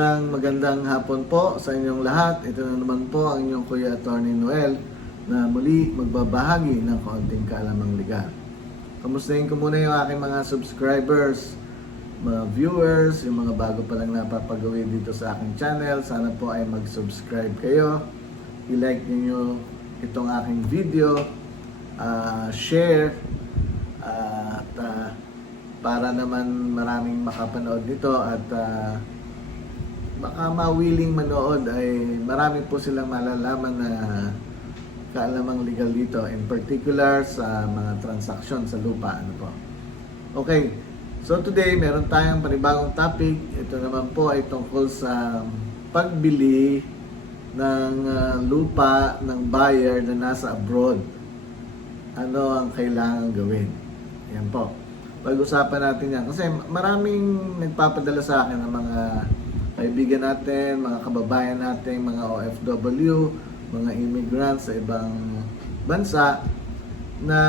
Isang magandang hapon po sa inyong lahat. Ito na naman po ang inyong Kuya Attorney Noel na muli magbabahagi ng kaunting kaalamang liga. Kamustahin ko muna yung aking mga subscribers, mga viewers, yung mga bago pa lang napapagawin dito sa aking channel. Sana po ay mag-subscribe kayo. I-like niyo itong aking video, ah, share, ah, at ah, para naman maraming makapanood nito at ah, baka mawiling manood ay marami po silang malalaman na kaalamang legal dito in particular sa mga transaksyon sa lupa ano po. Okay. So today meron tayong panibagong topic. Ito naman po ay tungkol sa pagbili ng ah, lupa ng buyer na nasa abroad. Ano ang kailangan gawin? Yan po. Pag-usapan natin yan. Kasi maraming nagpapadala sa akin ng mga kaibigan natin, mga kababayan natin, mga OFW, mga immigrants sa ibang bansa na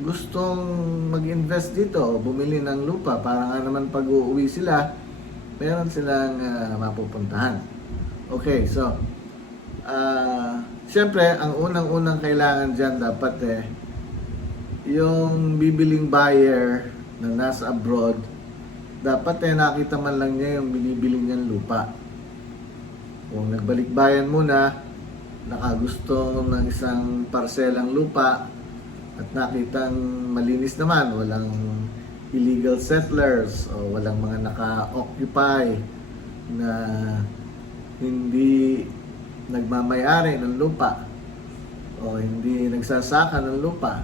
gustong mag-invest dito bumili ng lupa para nga naman pag uuwi sila, meron silang ah, mapupuntahan. Okay, so, ah Siyempre, ang unang-unang kailangan dyan dapat eh, yung bibiling buyer na nasa abroad, dapat eh nakita man lang niya yung binibili niyang lupa. Kung nagbalik bayan muna, nakagusto ng isang parselang lupa at nakitang malinis naman, walang illegal settlers o walang mga naka-occupy na hindi nagmamayari ng lupa o hindi nagsasaka ng lupa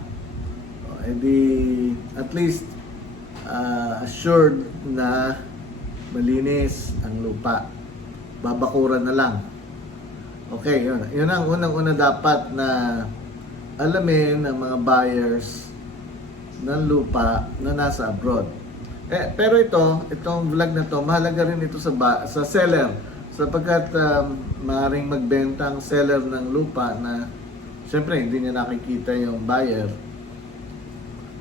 o edi at least ah, assured na malinis ang lupa. Babakuran na lang. Okay yun. Yun ang unang-una dapat na alamin ng mga buyers ng lupa na nasa abroad. Eh, pero ito, itong vlog na to, mahalaga rin ito sa, ba- sa seller. Sapagkat um, maaaring magbenta ang seller ng lupa na syempre hindi niya nakikita yung buyer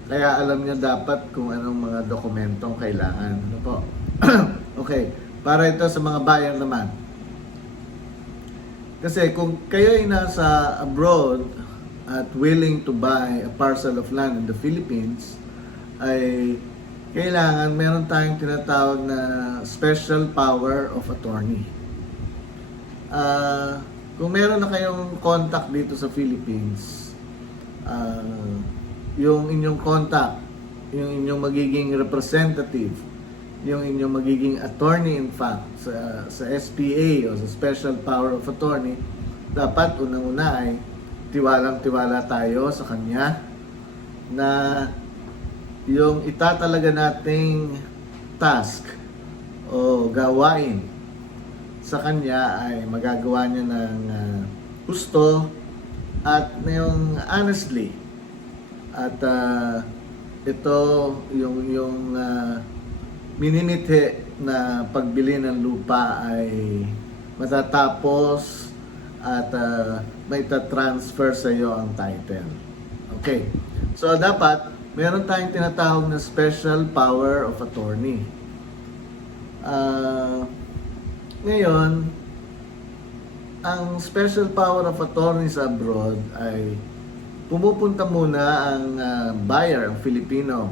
kaya alam niya dapat kung anong mga dokumentong kailangan. Ano po? Okay para ito sa mga buyer naman. Kasi kung kayo ay nasa abroad at willing to buy a parcel of land in the Philippines ay kailangan meron tayong tinatawag na special power of attorney. Ah, kung meron na kayong contact dito sa Philippines, ah, yung inyong contact, yung inyong magiging representative, yung inyong magiging attorney in fact sa, sa SPA o sa Special Power of Attorney, dapat unang-una ay tiwalang-tiwala tayo sa kanya na yung itatalaga nating task o gawain sa kanya ay magagawa niya ng ah, gusto at yung honestly at ah, ito yung yung uh, minimithi na pagbili ng lupa ay matatapos at uh, may transfer sa iyo ang title. Okay. So dapat meron tayong tinatawag na special power of attorney. Ah ngayon, ang special power of attorney sa abroad ay pumupunta muna ang ah, buyer, ang Filipino,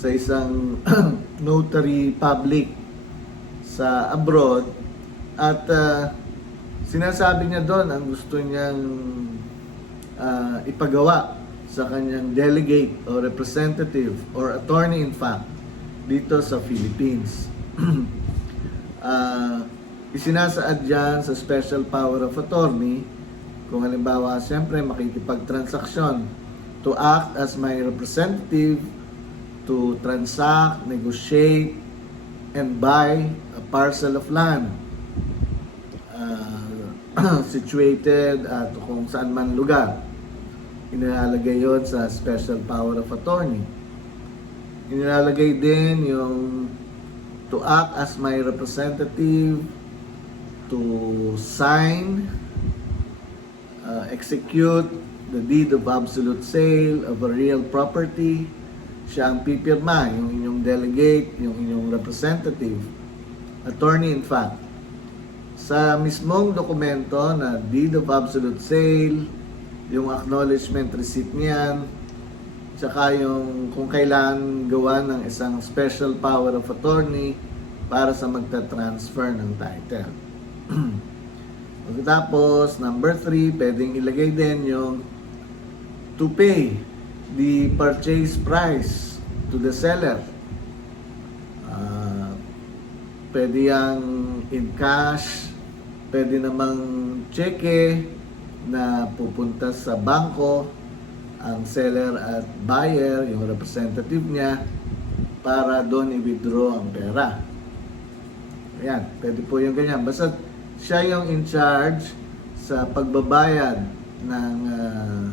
sa isang notary public sa abroad at ah, sinasabi niya doon ang gusto niyang ah, ipagawa sa kanyang delegate or representative or attorney in fact dito sa Philippines. Ah, isinasaad dyan sa special power of attorney kung halimbawa siyempre makikipagtransaksyon to act as my representative to transact, negotiate, and buy a parcel of land uh, situated at kung saan man lugar. Inilalagay yon sa special power of attorney. Inilalagay din yung to act as my representative to sign, uh, execute the deed of absolute sale of a real property. Siya ang pipirma, yung inyong delegate, yung inyong representative attorney in fact. Sa mismong dokumento na deed of absolute sale, yung acknowledgement receipt niyan, tsaka yung kung kailangan gawa ng isang special power of attorney para sa magta-transfer ng title. Pagkatapos, number 3, pwedeng ilagay din yung to pay the purchase price to the seller. Ah, pwede yang in cash, pwede namang cheque na pupunta sa bangko ang seller at buyer, yung representative niya, para doon i-withdraw ang pera. Ayan, pwede po yung ganyan. Basta siya yung in charge sa pagbabayad ng ah,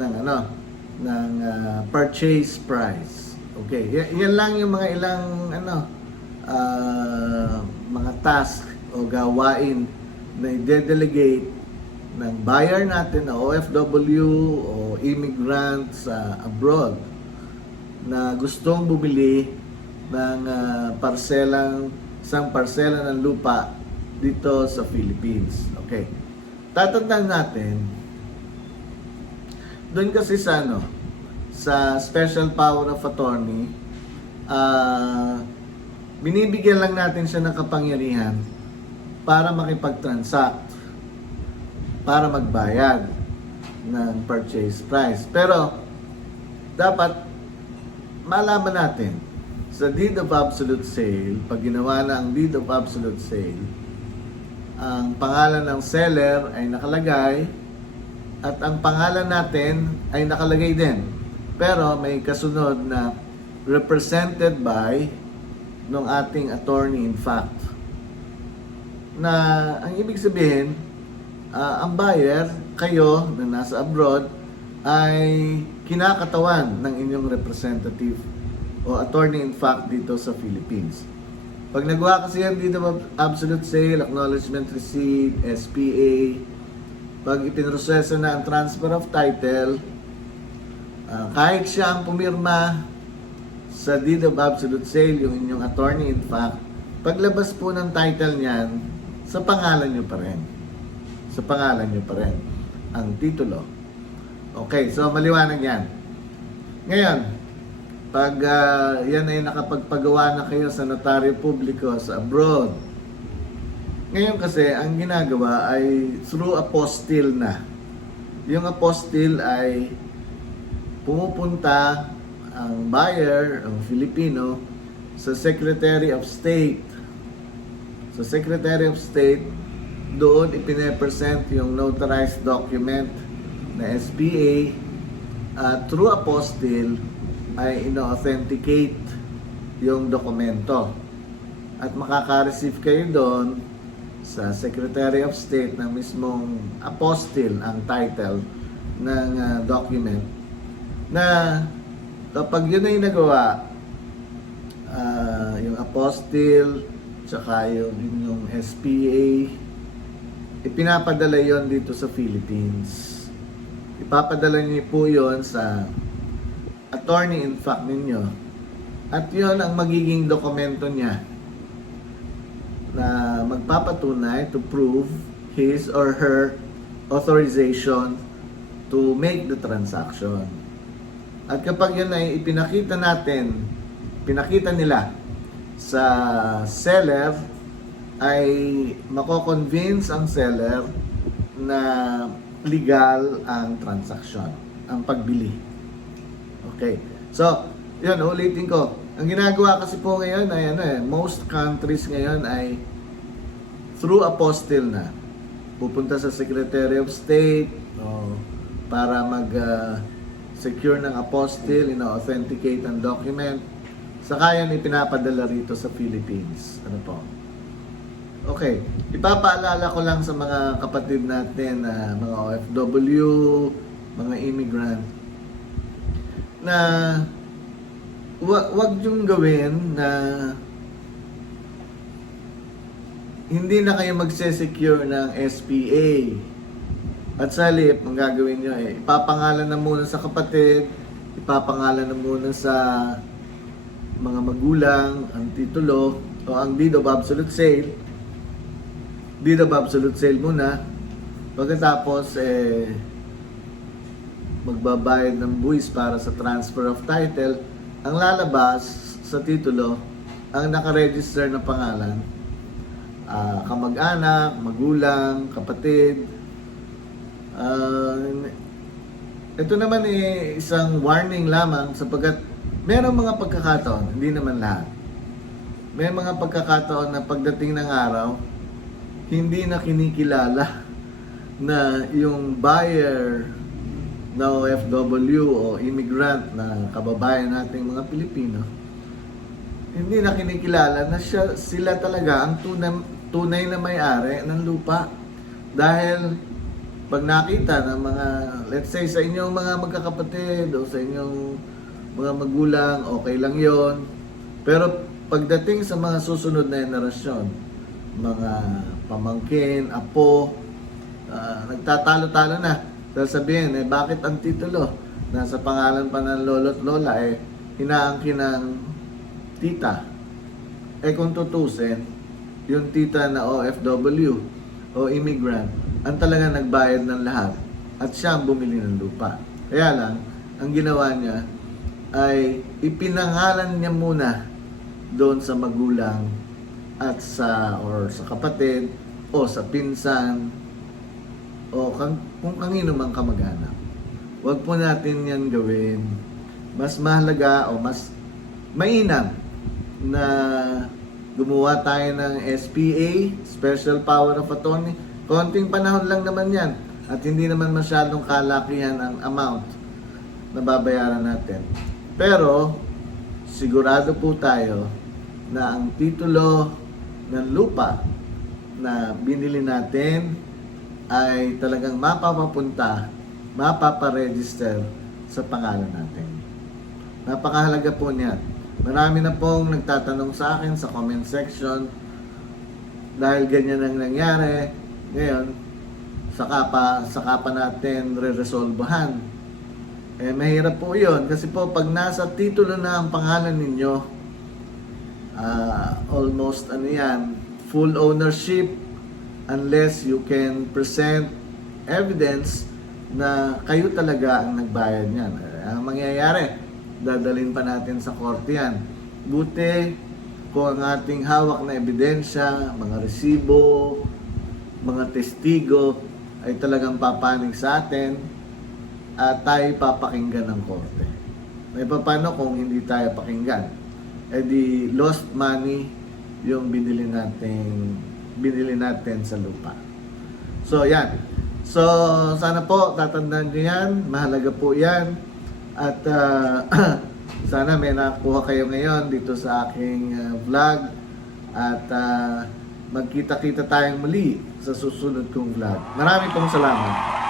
ng ano ng ah, purchase price. Okay, y- yan lang yung mga ilang ano ah, mga task o gawain na i-delegate ng buyer natin na OFW o immigrant sa abroad na gustong bumili ng ah, parselang isang parsela ng lupa dito sa Philippines. Okay. Tatandaan natin doon kasi sa ano sa special power of attorney ah binibigyan lang natin siya ng kapangyarihan para makipag-transact para magbayad ng purchase price. Pero dapat malaman natin sa deed of absolute sale, pag ginawa na ang deed of absolute sale, ang pangalan ng seller ay nakalagay at ang pangalan natin ay nakalagay din. Pero may kasunod na represented by ng ating attorney in fact. Na ang ibig sabihin, ah, ang buyer, kayo na nasa abroad, ay kinakatawan ng inyong representative o attorney in fact dito sa Philippines. Pag nagawa kasi yan dito absolute sale, acknowledgement receipt, SPA, pag ipinroseso na ang transfer of title, ah, kahit siya ang pumirma sa deed of absolute sale, yung inyong attorney in fact, paglabas po ng title niyan, sa pangalan nyo pa rin. Sa pangalan nyo pa rin ang titulo. Okay, so maliwanag yan. Ngayon, pag ah, yan ay nakapagpagawa na kayo sa notaryo publiko sa abroad, ngayon kasi, ang ginagawa ay through apostille na. Yung apostille ay pumupunta ang buyer, ang Filipino, sa Secretary of State. Sa Secretary of State, doon ipine-present yung notarized document na SPA at through apostille ay ino-authenticate yung dokumento. At makaka-receive kayo doon sa Secretary of State ng mismong apostille ang title ng ah, document na kapag yun ay nagawa ah, yung apostille tsaka yung, yung SPA ipinapadala yon dito sa Philippines ipapadala niyo po yon sa attorney in fact ninyo at yon ang magiging dokumento niya na magpapatunay to prove his or her authorization to make the transaction. At kapag yun ay ipinakita natin, pinakita nila sa seller, ay mako-convince ang seller na legal ang transaction, ang pagbili. Okay. So, yun, ulitin ko. Ang ginagawa kasi po ngayon ay ano eh, most countries ngayon ay through apostille na. Pupunta sa Secretary of State o para mag ah, secure ng apostille, ina-authenticate ang document. Saka yan ipinapadala rito sa Philippines. Ano po? Okay. Ipapaalala ko lang sa mga kapatid natin na mga OFW, mga immigrant, na wa- wag yung gawin na hindi na kayo magse-secure ng SPA. At sa halip, ang gagawin nyo eh, ipapangalan na muna sa kapatid, ipapangalan na muna sa mga magulang ang titulo, o ang deed of absolute sale. Deed of absolute sale muna. Pagkatapos, eh, magbabayad ng buwis para sa transfer of title, ang lalabas sa titulo, ang nakaregister na pangalan, ah, kamag-anak, magulang, kapatid. Ah, ito naman eh, isang warning lamang sapagkat merong mga pagkakataon, hindi naman lahat. May mga pagkakataon na pagdating ng araw, hindi na kinikilala na yung buyer na OFW o immigrant na kababayan nating mga Pilipino, hindi na kinikilala na siya, sila talaga ang tunay, tunay na may-ari ng lupa. Dahil pag nakita ng mga, let's say sa inyong mga magkakapatid o sa inyong mga magulang, okay lang yon Pero pagdating sa mga susunod na henerasyon, mga pamangkin, apo, ah, nagtatalo-talo na. Dahil sabihin, eh, bakit ang titulo? Nasa pangalan pa ng lolo't lola, eh, hinaangkin ng tita. Eh kung tutusin, yung tita na OFW o immigrant, ang talaga nagbayad ng lahat at siya ang bumili ng lupa. Kaya lang, ang ginawa niya ay ipinangalan niya muna doon sa magulang at sa or sa kapatid o sa pinsan o kang, kung kanino mang kamag-anak. Huwag po natin yan gawin. Mas mahalaga o mas mainam na gumawa tayo ng SPA, Special Power of Attorney. Konting panahon lang naman yan at hindi naman masyadong kalakihan ang amount na babayaran natin. Pero, sigurado po tayo na ang titulo ng lupa na binili natin ay talagang mapapapunta, mapaparegister sa pangalan natin. Napakahalaga po niyan. Marami na pong nagtatanong sa akin sa comment section dahil ganyan ang nangyari. Ngayon, saka pa, saka pa natin re-resolbahan. Eh, mahirap po yun. Kasi po, pag nasa titulo na ang pangalan ninyo, ah, almost ano yan, full ownership unless you can present evidence na kayo talaga ang nagbayad niyan. Ang mangyayari, dadalhin pa natin sa korte yan. Buti kung ang ating hawak na ebidensya, mga resibo, mga testigo ay talagang papanig sa atin at tayo papakinggan ng korte. May paano kung hindi tayo pakinggan? Eh di lost money yung binili natin binili natin sa lupa. So yan. So sana po tatandaan niyo yan. Mahalaga po yan. At ah, sana may nakuha kayo ngayon dito sa aking ah, vlog. At ah, magkita-kita tayong muli sa susunod kong vlog. Marami pong salamat.